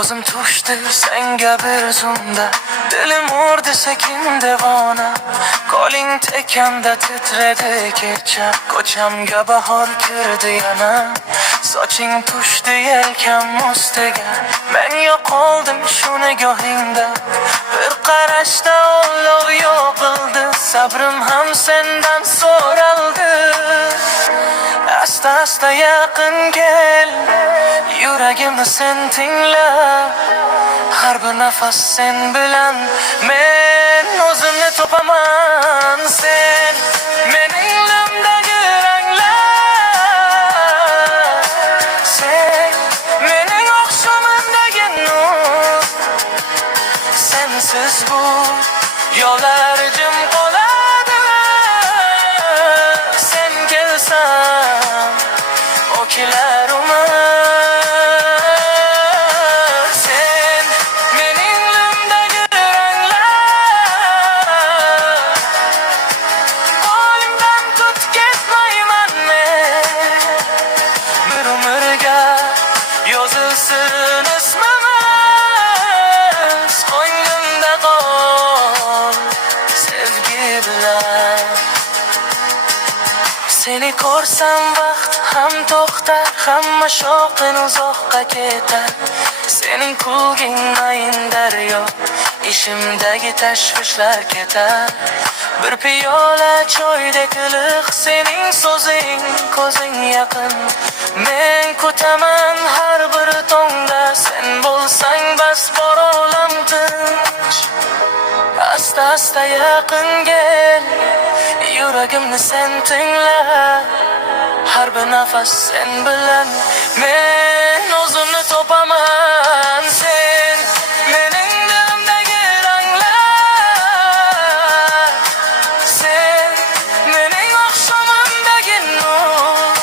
Ko'zim tushdi senga bir zumda, dilim urdi sekin devona. Qo'ling tekamda titradi kecha, ko'chamga bahor kirdi yana. Soching tushdi yelkam ustiga, men yo'qoldim shu nigohingda. Bir qarashda olov yo'qildi, sabrim ham sendan so'raldi. Asta asta yaqin kel, yuragimni sen tingla. Har bir nafas sen bilan men o'zimni topaman. Sen mening limdagi ranglar, sen mening oqshomimdagi nur. Sensiz bu yo'llar jim qoladi. Sen kelsan o'kilar umr. Sen mening limdagi ranglar, qo'lingdan tut ketmayman men. Bir umrga yozilsin ismimiz, qo'ynimda qol sevgi bilan. Seni ko'rsam vaqt ham to'xtar, hamma shovqin uzoqqa ketar. Sening kulging mayin daryo, ishimdagi tashvishlar ketar. Bir piyola choydek iliq, sening so'zing ko'zing yaqin. Men kutaman har bir tongda, sen bo'lsang bas bor olam tinch. Asta asta yaqin kel, yuragimni sen tingla. Har bir nafas sen bilan men o'zimni topaman. Sen mening dilimdagi ranglar, sen mening oqshomimdagi nur.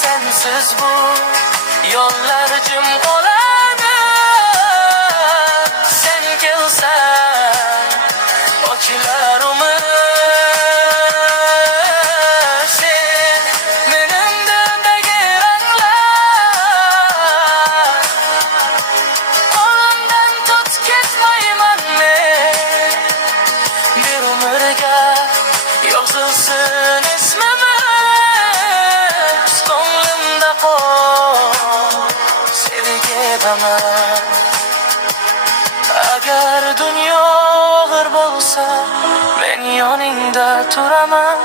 Sensiz bu yo'llar jim qoladi. Sen kelsan ochilar umr. Sen mening dilimdagi ranglar, qo'limdan tut ketmayman men. Bir umrga yozilsin ismimiz, ko'nglimda qol sevgi bilan. Agar dunyo og'ir bo'lsa, men yoningda turaman.